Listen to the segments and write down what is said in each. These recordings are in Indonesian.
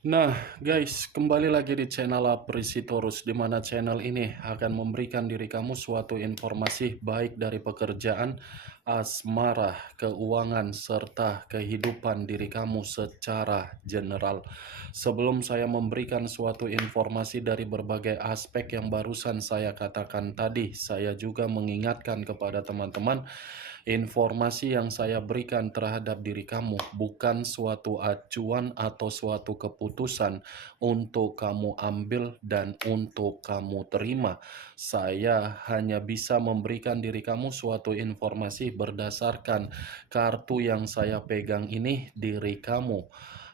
Nah, guys, kembali lagi di channel Aprisitorus, di mana channel ini akan memberikan diri kamu suatu informasi baik dari pekerjaan, asmara, keuangan, serta kehidupan diri kamu secara general. Sebelum saya memberikan suatu informasi dari berbagai aspek yang barusan saya katakan tadi, saya juga mengingatkan kepada teman-teman, informasi yang saya berikan terhadap diri kamu bukan suatu acuan atau suatu keputusan untuk kamu ambil dan untuk kamu terima. Saya hanya bisa memberikan diri kamu suatu informasi berdasarkan kartu yang saya pegang ini. Diri kamu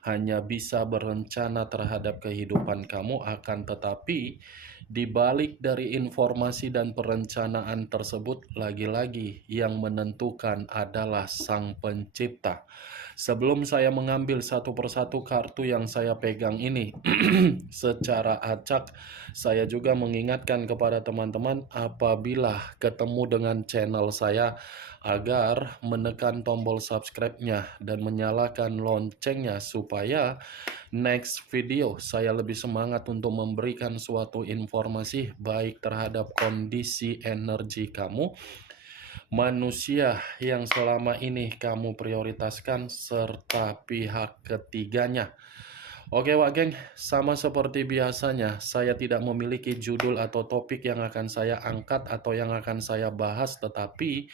hanya bisa berencana terhadap kehidupan kamu, akan tetapi di balik dari informasi dan perencanaan tersebut, lagi-lagi yang menentukan adalah Sang Pencipta. Sebelum saya mengambil satu persatu kartu yang saya pegang ini secara acak, saya juga mengingatkan kepada teman-teman apabila ketemu dengan channel saya agar menekan tombol subscribe-nya dan menyalakan loncengnya supaya next video saya lebih semangat untuk memberikan suatu informasi baik terhadap kondisi energi kamu, manusia yang selama ini kamu prioritaskan, serta pihak ketiganya. Oke Wak Geng, sama seperti biasanya, saya tidak memiliki judul atau topik yang akan saya angkat atau yang akan saya bahas, tetapi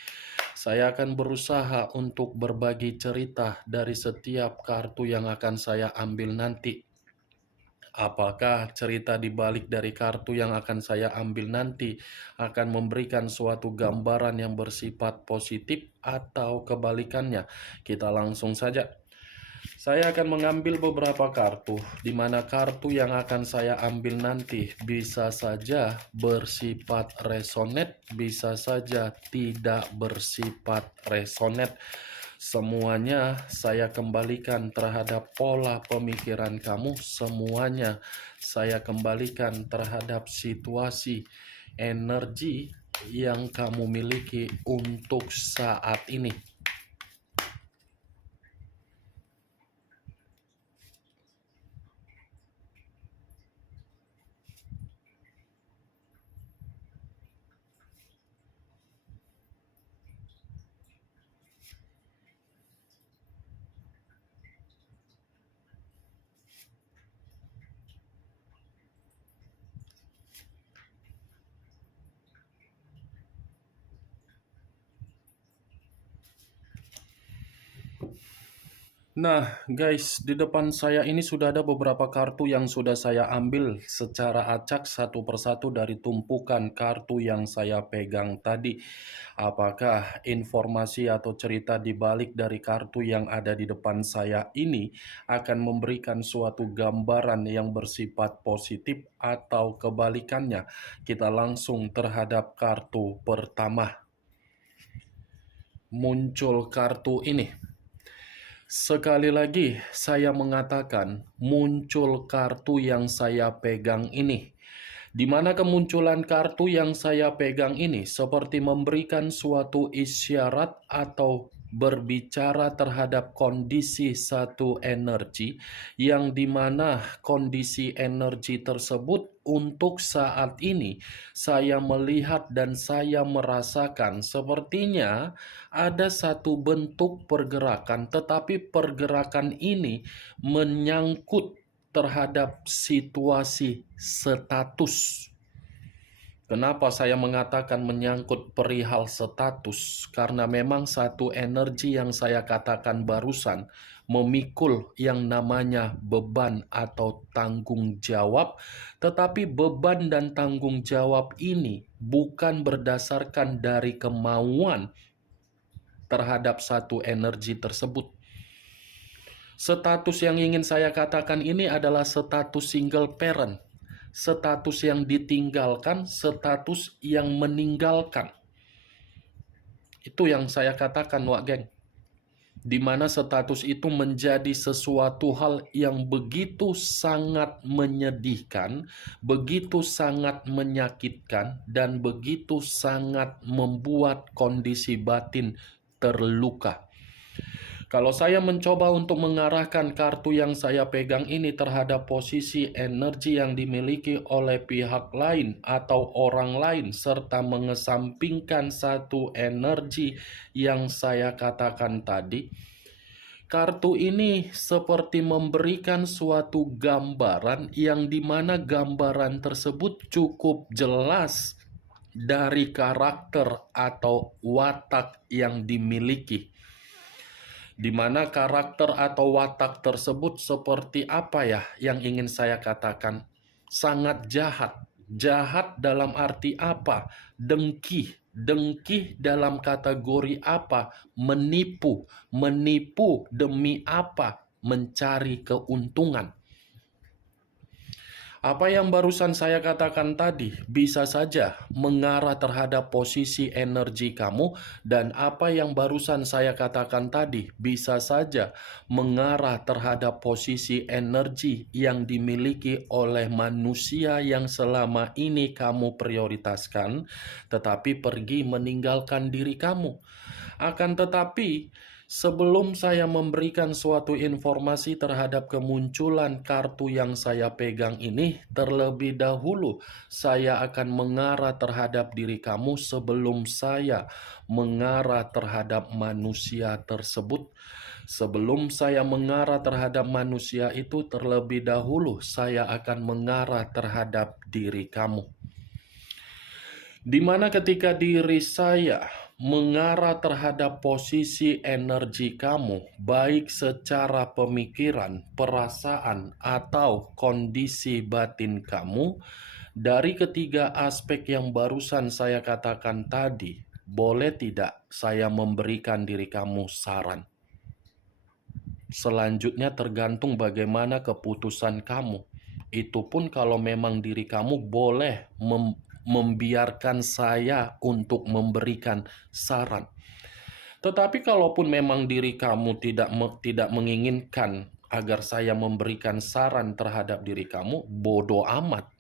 saya akan berusaha untuk berbagi cerita dari setiap kartu yang akan saya ambil nanti. Apakah cerita di balik dari kartu yang akan saya ambil nanti akan memberikan suatu gambaran yang bersifat positif atau kebalikannya? Kita langsung saja. Saya akan mengambil beberapa kartu, di mana kartu yang akan saya ambil nanti bisa saja bersifat resonate, bisa saja tidak bersifat resonate. Semuanya saya kembalikan terhadap pola pemikiran kamu, semuanya saya kembalikan terhadap situasi energi yang kamu miliki untuk saat ini. Nah, guys, di depan saya ini sudah ada beberapa kartu yang sudah saya ambil secara acak satu persatu dari tumpukan kartu yang saya pegang tadi. Apakah informasi atau cerita di balik dari kartu yang ada di depan saya ini akan memberikan suatu gambaran yang bersifat positif atau kebalikannya? Kita langsung terhadap kartu pertama. Muncul kartu ini. Sekali lagi, saya mengatakan muncul kartu yang saya pegang ini. Di mana kemunculan kartu yang saya pegang ini seperti memberikan suatu isyarat atau berbicara terhadap kondisi satu energi, yang dimana kondisi energi tersebut untuk saat ini saya melihat dan saya merasakan sepertinya ada satu bentuk pergerakan, tetapi pergerakan ini menyangkut terhadap situasi status. Kenapa saya mengatakan menyangkut perihal status? Karena memang satu energi yang saya katakan barusan memikul yang namanya beban atau tanggung jawab, tetapi beban dan tanggung jawab ini bukan berdasarkan dari kemauan terhadap satu energi tersebut. Status yang ingin saya katakan ini adalah status single parent, status yang ditinggalkan, status yang meninggalkan. Itu yang saya katakan, Wak Geng. Di mana status itu menjadi sesuatu hal yang begitu sangat menyedihkan, begitu sangat menyakitkan, dan begitu sangat membuat kondisi batin terluka. Kalau saya mencoba untuk mengarahkan kartu yang saya pegang ini terhadap posisi energi yang dimiliki oleh pihak lain atau orang lain, serta mengesampingkan satu energi yang saya katakan tadi, kartu ini seperti memberikan suatu gambaran yang dimana gambaran tersebut cukup jelas dari karakter atau watak yang dimiliki, di mana karakter atau watak tersebut seperti apa ya yang ingin saya katakan? Sangat jahat. Jahat dalam arti apa? Dengki. Dengki dalam kategori apa? Menipu. Menipu demi apa? Mencari keuntungan. Apa yang barusan saya katakan tadi bisa saja mengarah terhadap posisi energi kamu, dan apa yang barusan saya katakan tadi bisa saja mengarah terhadap posisi energi yang dimiliki oleh manusia yang selama ini kamu prioritaskan, tetapi pergi meninggalkan diri kamu. Akan tetapi, sebelum saya memberikan suatu informasi terhadap kemunculan kartu yang saya pegang ini, terlebih dahulu saya akan mengarah terhadap diri kamu sebelum saya mengarah terhadap manusia tersebut. Sebelum saya mengarah terhadap manusia itu, terlebih dahulu saya akan mengarah terhadap diri kamu. Di mana ketika diri saya mengarah terhadap posisi energi kamu, baik secara pemikiran, perasaan, atau kondisi batin kamu, dari ketiga aspek yang barusan saya katakan tadi, boleh tidak saya memberikan diri kamu saran? Selanjutnya tergantung bagaimana keputusan kamu. Itu pun kalau memang diri kamu boleh membiarkan saya untuk memberikan saran. Tetapi kalaupun memang diri kamu tidak menginginkan agar saya memberikan saran terhadap diri kamu, bodoh amat.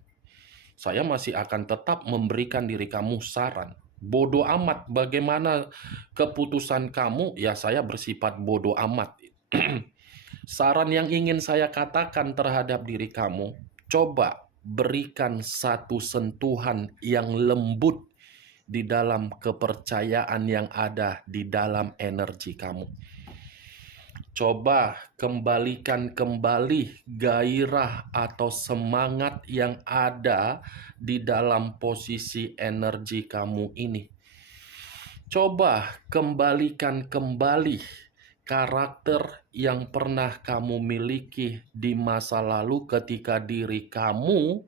Saya masih akan tetap memberikan diri kamu saran. Bodoh amat bagaimana keputusan kamu, ya saya bersifat bodoh amat. Saran yang ingin saya katakan terhadap diri kamu, coba berikan satu sentuhan yang lembut di dalam kepercayaan yang ada di dalam energi kamu. Coba kembalikan kembali gairah atau semangat yang ada di dalam posisi energi kamu ini. Coba kembalikan kembali karakter yang pernah kamu miliki di masa lalu ketika diri kamu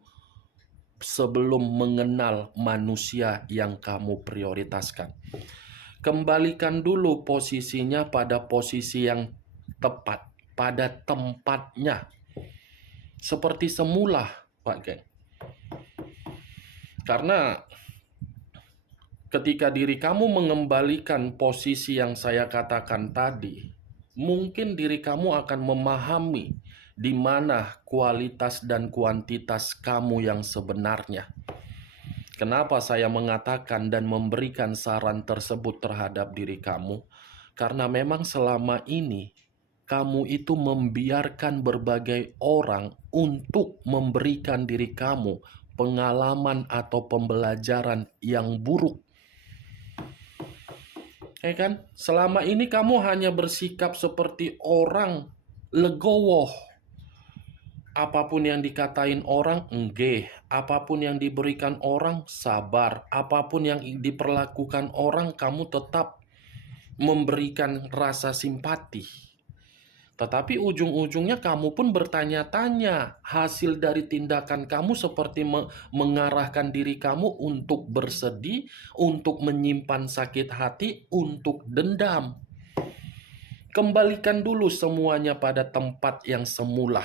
sebelum mengenal manusia yang kamu prioritaskan. Kembalikan dulu posisinya pada posisi yang tepat, pada tempatnya. Seperti semula, Pak Geng. Karena ketika diri kamu mengembalikan posisi yang saya katakan tadi, mungkin diri kamu akan memahami di mana kualitas dan kuantitas kamu yang sebenarnya. Kenapa saya mengatakan dan memberikan saran tersebut terhadap diri kamu? Karena memang selama ini kamu itu membiarkan berbagai orang untuk memberikan diri kamu pengalaman atau pembelajaran yang buruk. Ya kan? Selama ini kamu hanya bersikap seperti orang legowo. Apapun yang dikatain orang, enggeh. Apapun yang diberikan orang, sabar. Apapun yang diperlakukan orang, kamu tetap memberikan rasa simpati. Tetapi ujung-ujungnya kamu pun bertanya-tanya. Hasil dari tindakan kamu seperti mengarahkan diri kamu untuk bersedih, untuk menyimpan sakit hati, untuk dendam. Kembalikan dulu semuanya pada tempat yang semula.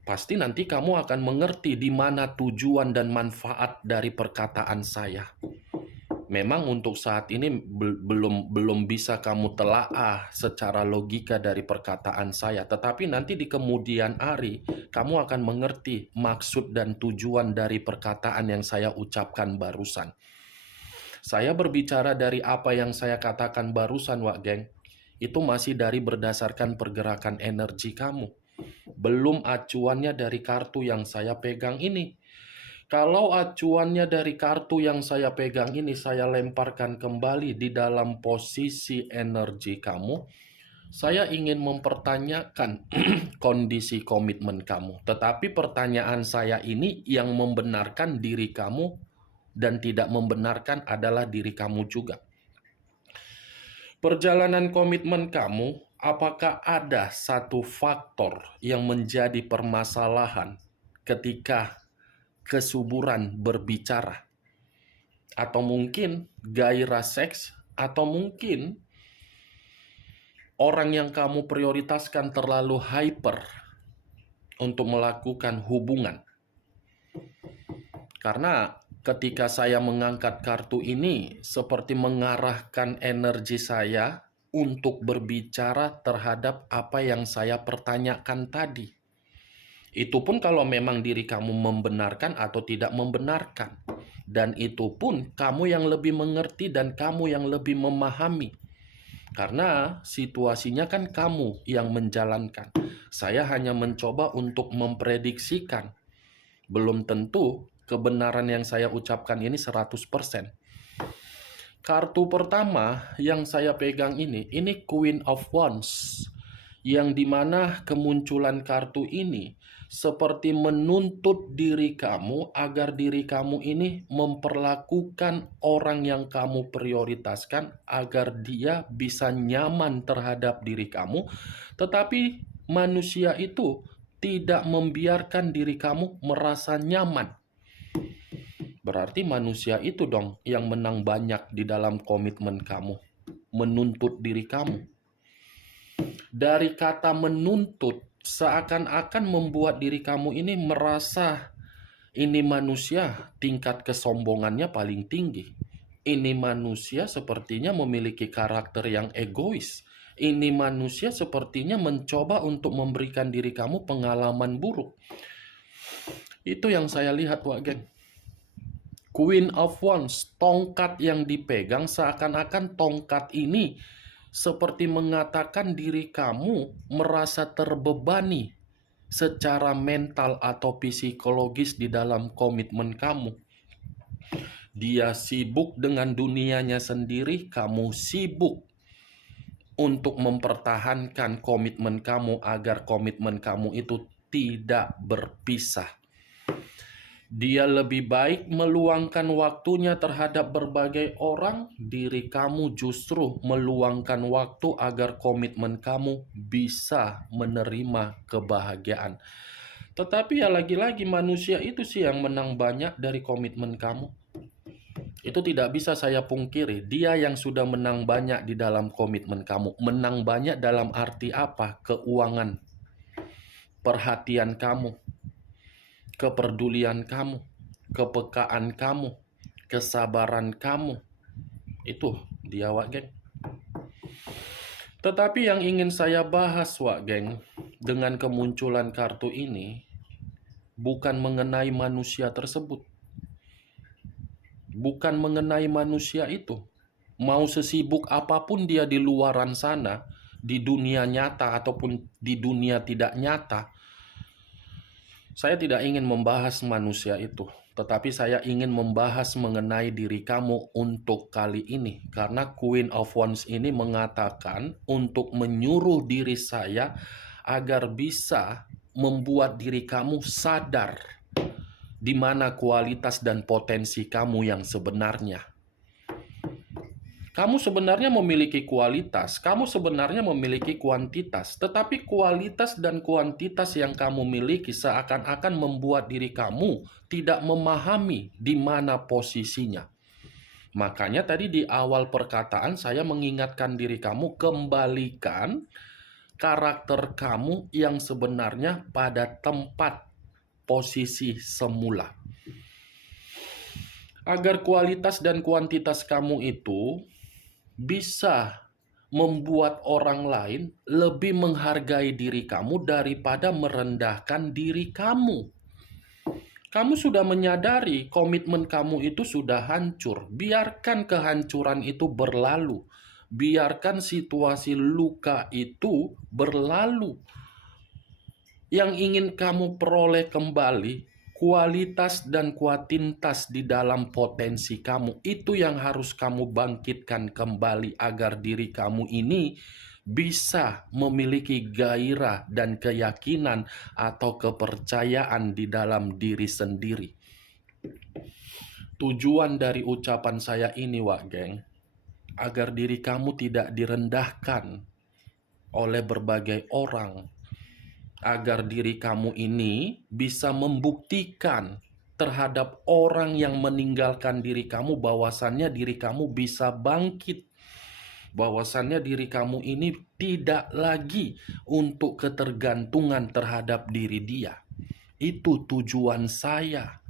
Pasti nanti kamu akan mengerti di mana tujuan dan manfaat dari perkataan saya. Memang untuk saat ini belum bisa kamu telaah secara logika dari perkataan saya, tetapi nanti di kemudian hari kamu akan mengerti maksud dan tujuan dari perkataan yang saya ucapkan barusan. Saya berbicara dari apa yang saya katakan barusan, Wak Geng. Itu masih dari berdasarkan pergerakan energi kamu. Belum acuannya dari kartu yang saya pegang ini. Kalau acuannya dari kartu yang saya pegang ini, saya lemparkan kembali di dalam posisi energi kamu, saya ingin mempertanyakan kondisi komitmen kamu. Tetapi pertanyaan saya ini yang membenarkan diri kamu dan tidak membenarkan adalah diri kamu juga. Perjalanan komitmen kamu, apakah ada satu faktor yang menjadi permasalahan ketika kesuburan berbicara? Atau mungkin gairah seks? Atau mungkin orang yang kamu prioritaskan terlalu hyper untuk melakukan hubungan? Karena ketika saya mengangkat kartu ini, seperti mengarahkan energi saya untuk berbicara terhadap apa yang saya pertanyakan tadi. Itu pun kalau memang diri kamu membenarkan atau tidak membenarkan. Dan itu pun kamu yang lebih mengerti dan kamu yang lebih memahami. Karena situasinya kan kamu yang menjalankan. Saya hanya mencoba untuk memprediksikan. Belum tentu kebenaran yang saya ucapkan ini 100%. Kartu pertama yang saya pegang ini Queen of Wands. Yang dimana kemunculan kartu ini seperti menuntut diri kamu agar diri kamu ini memperlakukan orang yang kamu prioritaskan agar dia bisa nyaman terhadap diri kamu. Tetapi manusia itu tidak membiarkan diri kamu merasa nyaman. Berarti manusia itu dong yang menang banyak di dalam komitmen kamu, menuntut diri kamu. Dari kata menuntut, seakan-akan membuat diri kamu ini merasa ini manusia tingkat kesombongannya paling tinggi. Ini manusia sepertinya memiliki karakter yang egois. Ini manusia sepertinya mencoba untuk memberikan diri kamu pengalaman buruk. Itu yang saya lihat, Wak Geng. Queen of Wands, tongkat yang dipegang seakan-akan tongkat ini seperti mengatakan diri kamu merasa terbebani secara mental atau psikologis di dalam komitmen kamu. Dia sibuk dengan dunianya sendiri, kamu sibuk untuk mempertahankan komitmen kamu agar komitmen kamu itu tidak berpisah. Dia lebih baik meluangkan waktunya terhadap berbagai orang, diri kamu justru meluangkan waktu agar komitmen kamu bisa menerima kebahagiaan. Tetapi ya lagi-lagi manusia itu sih yang menang banyak dari komitmen kamu. Itu tidak bisa saya pungkiri, dia yang sudah menang banyak di dalam komitmen kamu. Menang banyak dalam arti apa? Keuangan, perhatian kamu, kepedulian kamu, kepekaan kamu, kesabaran kamu. Itu dia, Wak Geng. Tetapi yang ingin saya bahas, Wak Geng, dengan kemunculan kartu ini bukan mengenai manusia tersebut. Bukan mengenai manusia itu. Mau sesibuk apapun dia di luaran sana, di dunia nyata ataupun di dunia tidak nyata, saya tidak ingin membahas manusia itu, tetapi saya ingin membahas mengenai diri kamu untuk kali ini. Karena Queen of Wands ini mengatakan untuk menyuruh diri saya agar bisa membuat diri kamu sadar di mana kualitas dan potensi kamu yang sebenarnya. Kamu sebenarnya memiliki kualitas, kamu sebenarnya memiliki kuantitas, tetapi kualitas dan kuantitas yang kamu miliki seakan-akan membuat diri kamu tidak memahami di mana posisinya. Makanya tadi di awal perkataan saya mengingatkan diri kamu, kembalikan karakter kamu yang sebenarnya pada tempat posisi semula. Agar kualitas dan kuantitas kamu itu bisa membuat orang lain lebih menghargai diri kamu daripada merendahkan diri kamu. Kamu sudah menyadari komitmen kamu itu sudah hancur. Biarkan kehancuran itu berlalu. Biarkan situasi luka itu berlalu. Yang ingin kamu peroleh kembali kualitas dan kuantitas di dalam potensi kamu. Itu yang harus kamu bangkitkan kembali agar diri kamu ini bisa memiliki gairah dan keyakinan atau kepercayaan di dalam diri sendiri. Tujuan dari ucapan saya ini, Wak Geng, agar diri kamu tidak direndahkan oleh berbagai orang, agar diri kamu ini bisa membuktikan terhadap orang yang meninggalkan diri kamu bahwasannya diri kamu bisa bangkit, bahwasannya diri kamu ini tidak lagi untuk ketergantungan terhadap diri dia. Itu tujuan saya.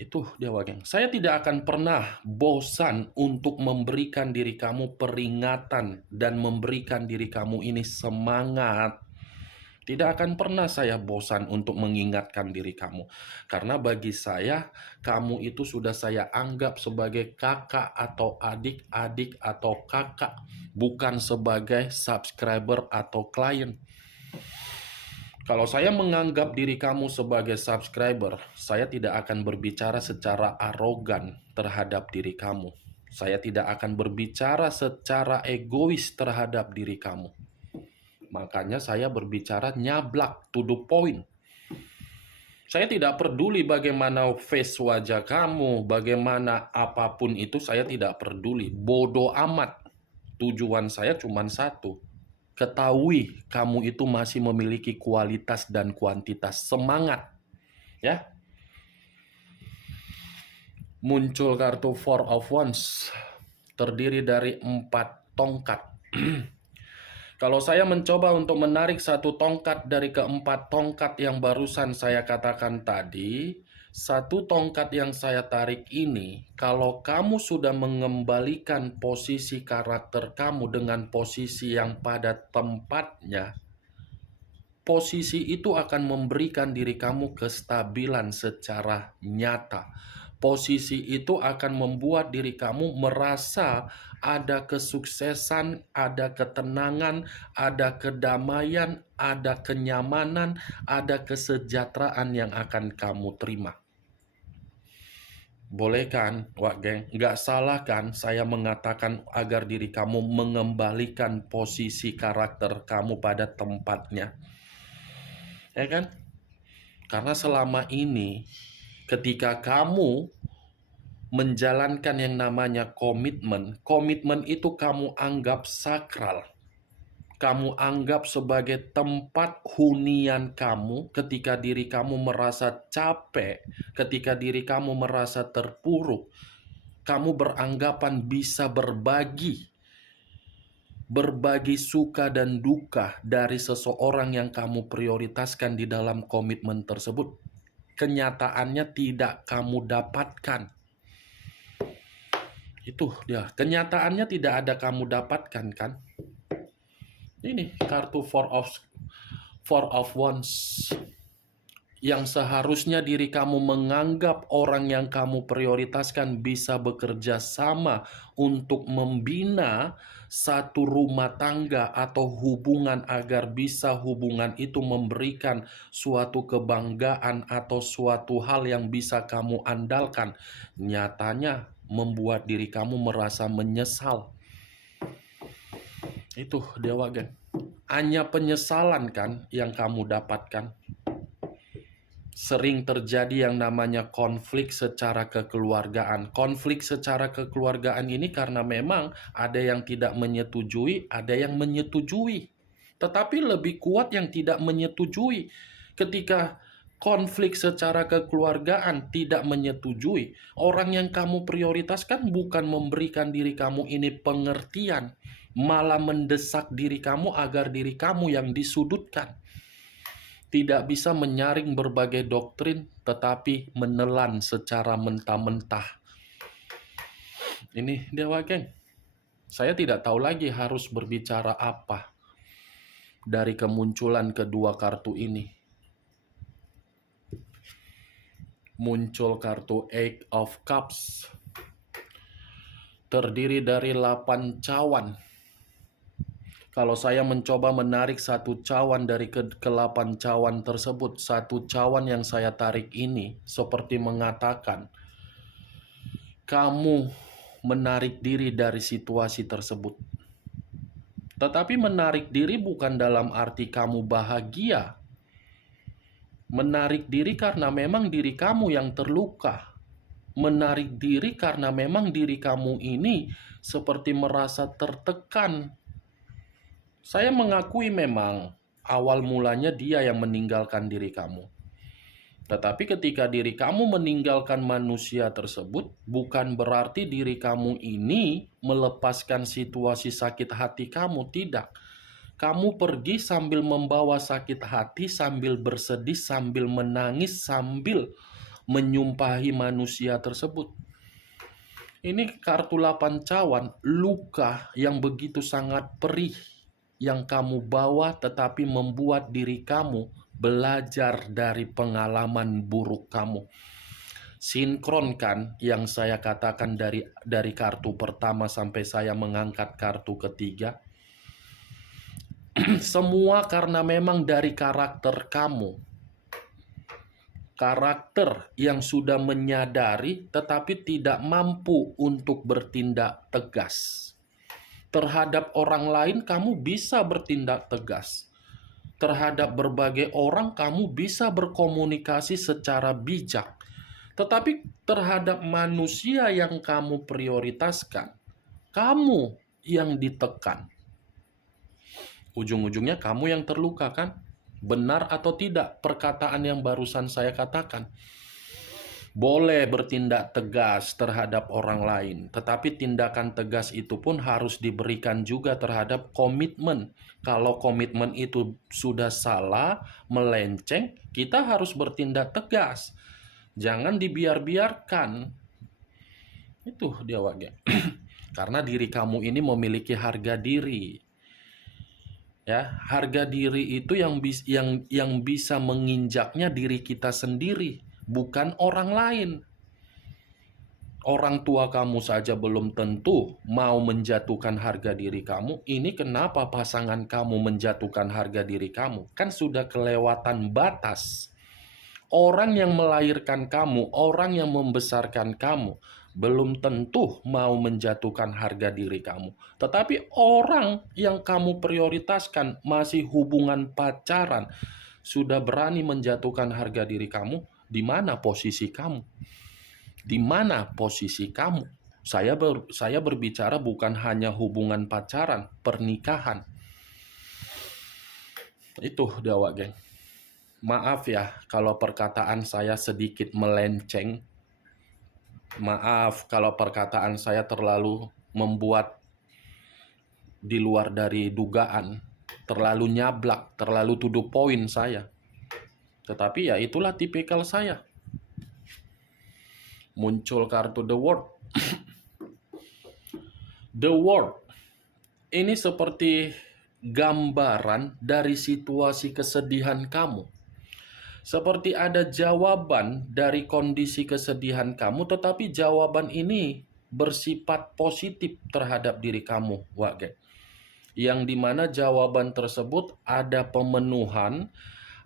Itu dia, Wageng. Saya tidak akan pernah bosan untuk memberikan diri kamu peringatan dan memberikan diri kamu ini semangat. Tidak akan pernah saya bosan untuk mengingatkan diri kamu. Karena bagi saya, kamu itu sudah saya anggap sebagai kakak atau adik atau kakak. Bukan sebagai subscriber atau klien. Kalau saya menganggap diri kamu sebagai subscriber, saya tidak akan berbicara secara arogan terhadap diri kamu. Saya tidak akan berbicara secara egois terhadap diri kamu. Makanya saya berbicara nyablak, to the point. Saya tidak peduli bagaimana face wajah kamu, bagaimana apapun itu saya tidak peduli. Bodoh amat. Tujuan saya cuma satu. Ketahui kamu itu masih memiliki kualitas dan kuantitas. Semangat. Ya. Muncul kartu Four of Wands. Terdiri dari 4 tongkat. Kalau saya mencoba untuk menarik satu tongkat dari keempat tongkat yang barusan saya katakan tadi, satu tongkat yang saya tarik ini, kalau kamu sudah mengembalikan posisi karakter kamu dengan posisi yang pada tempatnya, posisi itu akan memberikan diri kamu kestabilan secara nyata. Posisi itu akan membuat diri kamu merasa ada kesuksesan, ada ketenangan, ada kedamaian, ada kenyamanan, ada kesejahteraan yang akan kamu terima. Boleh kan, Wak Geng? Nggak salah kan saya mengatakan agar diri kamu mengembalikan posisi karakter kamu pada tempatnya? Ya kan? Karena selama ini ketika kamu menjalankan yang namanya komitmen, komitmen itu kamu anggap sakral. Kamu anggap sebagai tempat hunian kamu ketika diri kamu merasa capek, ketika diri kamu merasa terpuruk. Kamu beranggapan bisa berbagi suka dan duka dari seseorang yang kamu prioritaskan di dalam komitmen tersebut. Kenyataannya tidak kamu dapatkan. Itu dia. Kenyataannya tidak ada kamu dapatkan kan? Ini kartu Four of Wands. Yang seharusnya diri kamu menganggap orang yang kamu prioritaskan bisa bekerja sama untuk membina satu rumah tangga atau hubungan agar bisa hubungan itu memberikan suatu kebanggaan atau suatu hal yang bisa kamu andalkan. Nyatanya membuat diri kamu merasa menyesal. Itu Dewa Geng. Hanya penyesalan kan yang kamu dapatkan. Sering terjadi yang namanya konflik secara kekeluargaan. Konflik secara kekeluargaan ini karena memang ada yang tidak menyetujui, ada yang menyetujui. Tetapi lebih kuat yang tidak menyetujui. Ketika konflik secara kekeluargaan tidak menyetujui, orang yang kamu prioritaskan bukan memberikan diri kamu ini pengertian, malah mendesak diri kamu agar diri kamu yang disudutkan. Tidak bisa menyaring berbagai doktrin, tetapi menelan secara mentah-mentah. Ini Dewa Geng. Saya tidak tahu lagi harus berbicara apa dari kemunculan kedua kartu ini. Muncul kartu Eight of Cups. terdiri dari 8 cawan. Kalau saya mencoba menarik satu cawan dari ke-8 cawan tersebut, satu cawan yang saya tarik ini seperti mengatakan, kamu menarik diri dari situasi tersebut. Tetapi menarik diri bukan dalam arti kamu bahagia. Menarik diri karena memang diri kamu yang terluka. Menarik diri karena memang diri kamu ini seperti merasa tertekan. Saya mengakui memang awal mulanya dia yang meninggalkan diri kamu. Tetapi ketika diri kamu meninggalkan manusia tersebut, bukan berarti diri kamu ini melepaskan situasi sakit hati kamu, tidak. Kamu pergi sambil membawa sakit hati, sambil bersedih, sambil menangis, sambil menyumpahi manusia tersebut. Ini kartu 8 cawan, luka yang begitu sangat perih yang kamu bawa, tetapi membuat diri kamu belajar dari pengalaman buruk kamu. Sinkronkan yang saya katakan dari kartu pertama sampai saya mengangkat kartu ketiga. Semua karena memang dari karakter kamu. Karakter yang sudah menyadari tetapi tidak mampu untuk bertindak tegas. Terhadap orang lain kamu bisa bertindak tegas. Terhadap berbagai orang kamu bisa berkomunikasi secara bijak. Tetapi terhadap manusia yang kamu prioritaskan, kamu yang ditekan. Ujung-ujungnya kamu yang terluka, kan? Benar atau tidak perkataan yang barusan saya katakan? Boleh bertindak tegas terhadap orang lain, tetapi tindakan tegas itu pun harus diberikan juga terhadap komitmen. Kalau komitmen itu sudah salah, melenceng, kita harus bertindak tegas. Jangan dibiar-biarkan. Itu dia wage. Karena diri kamu ini memiliki harga diri. Ya, harga diri itu yang bisa menginjaknya diri kita sendiri, bukan orang lain. Orang tua kamu saja belum tentu mau menjatuhkan harga diri kamu. Ini kenapa pasangan kamu menjatuhkan harga diri kamu? Kan sudah kelewatan batas. Orang yang melahirkan kamu, orang yang membesarkan kamu, belum tentu mau menjatuhkan harga diri kamu. Tetapi orang yang kamu prioritaskan masih hubungan pacaran, sudah berani menjatuhkan harga diri kamu. Di mana posisi kamu? Di mana posisi kamu? Saya berbicara bukan hanya hubungan pacaran, pernikahan. Itu dia, geng. Maaf ya kalau perkataan saya sedikit melenceng. Maaf kalau perkataan saya terlalu membuat di luar dari dugaan, terlalu nyablak, terlalu to the point saya. Tetapi ya itulah tipikal saya. Muncul kartu The World. The World ini seperti gambaran dari situasi kesedihan kamu. Seperti ada jawaban dari kondisi kesedihan kamu, tetapi jawaban ini bersifat positif terhadap diri kamu, wage. Yang dimana jawaban tersebut ada pemenuhan,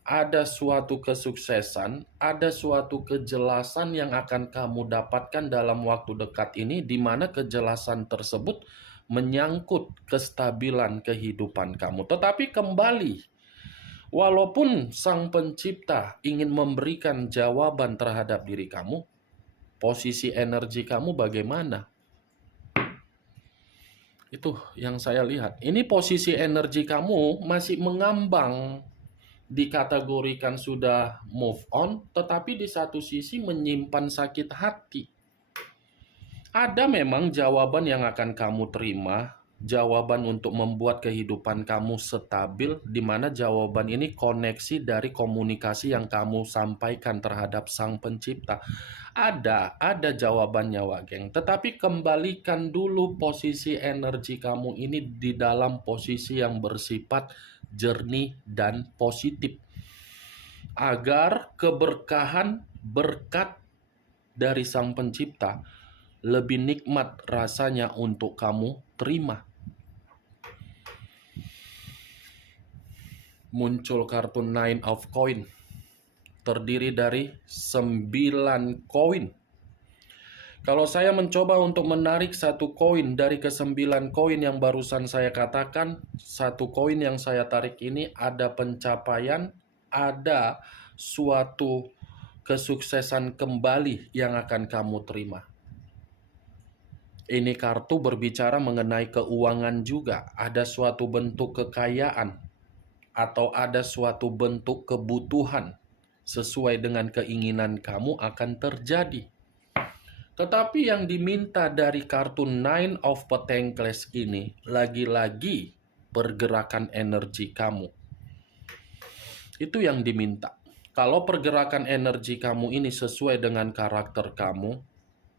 ada suatu kesuksesan, ada suatu kejelasan yang akan kamu dapatkan dalam waktu dekat ini, dimana kejelasan tersebut menyangkut kestabilan kehidupan kamu. Tetapi kembali, walaupun Sang Pencipta ingin memberikan jawaban terhadap diri kamu, posisi energi kamu bagaimana? Itu yang saya lihat. Ini posisi energi kamu masih mengambang, dikategorikan sudah move on, tetapi di satu sisi menyimpan sakit hati. Ada memang jawaban yang akan kamu terima, jawaban untuk membuat kehidupan kamu stabil, di mana jawaban ini koneksi dari komunikasi yang kamu sampaikan terhadap Sang Pencipta. Ada jawabannya, wageng. Tetapi kembalikan dulu posisi energi kamu ini di dalam posisi yang bersifat jernih dan positif, agar keberkahan, berkat dari Sang Pencipta lebih nikmat rasanya untuk kamu terima. Muncul kartu Nine of Coin, terdiri dari 9 koin. Kalau saya mencoba untuk menarik satu koin dari ke-9 koin yang barusan saya katakan, satu koin yang saya tarik ini ada pencapaian, ada suatu kesuksesan kembali yang akan kamu terima. Ini kartu berbicara mengenai keuangan juga, ada suatu bentuk kekayaan atau ada suatu bentuk kebutuhan sesuai dengan keinginan kamu akan terjadi. Tetapi yang diminta dari kartu Nine of Pentacles ini lagi-lagi pergerakan energi kamu. Itu yang diminta. Kalau pergerakan energi kamu ini sesuai dengan karakter kamu,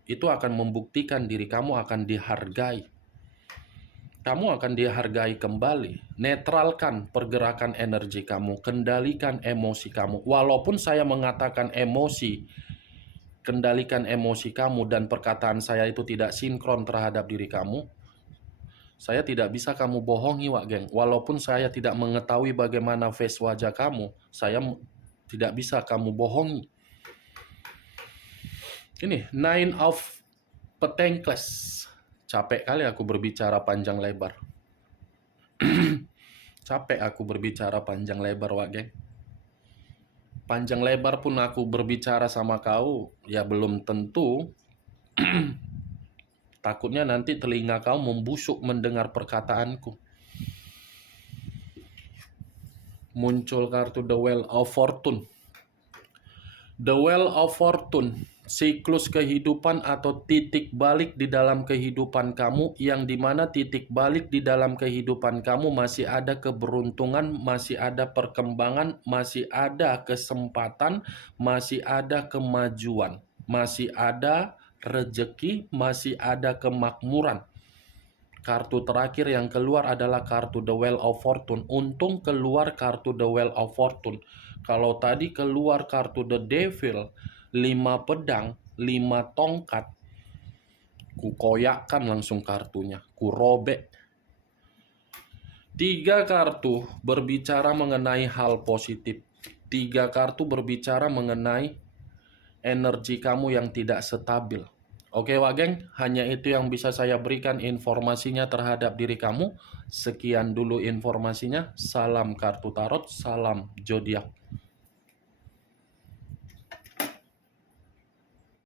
itu akan membuktikan diri kamu akan dihargai. Kamu akan dihargai kembali. Netralkan pergerakan energi kamu, kendalikan emosi kamu. Walaupun saya mengatakan emosi, kendalikan emosi kamu dan perkataan saya itu tidak sinkron terhadap diri kamu, saya tidak bisa kamu bohongi, Wak Geng. Walaupun saya tidak mengetahui bagaimana face wajah kamu, saya tidak bisa kamu bohongi. Ini Nine of Pentacles. Capek kali aku berbicara panjang lebar. Capek aku berbicara panjang lebar, Wak Geng. Panjang lebar pun aku berbicara sama kau, ya belum tentu. Takutnya nanti telinga kau membusuk mendengar perkataanku. Muncul kartu The Wheel of Fortune. The Wheel of Fortune, siklus kehidupan atau titik balik di dalam kehidupan kamu, yang dimana titik balik di dalam kehidupan kamu masih ada keberuntungan, masih ada perkembangan, masih ada kesempatan, masih ada kemajuan, masih ada rezeki, masih ada kemakmuran. Kartu terakhir yang keluar adalah kartu The Wheel of Fortune. Untung keluar kartu The Wheel of Fortune. Kalau tadi keluar kartu The Devil, 5 pedang, 5 tongkat, ku koyakkan langsung kartunya, ku robek. 3 kartu berbicara mengenai hal positif. 3 kartu berbicara mengenai energi kamu yang tidak stabil. Oke, Wak Geng, hanya itu yang bisa saya berikan informasinya terhadap diri kamu. Sekian dulu informasinya. Salam kartu tarot, salam zodiak.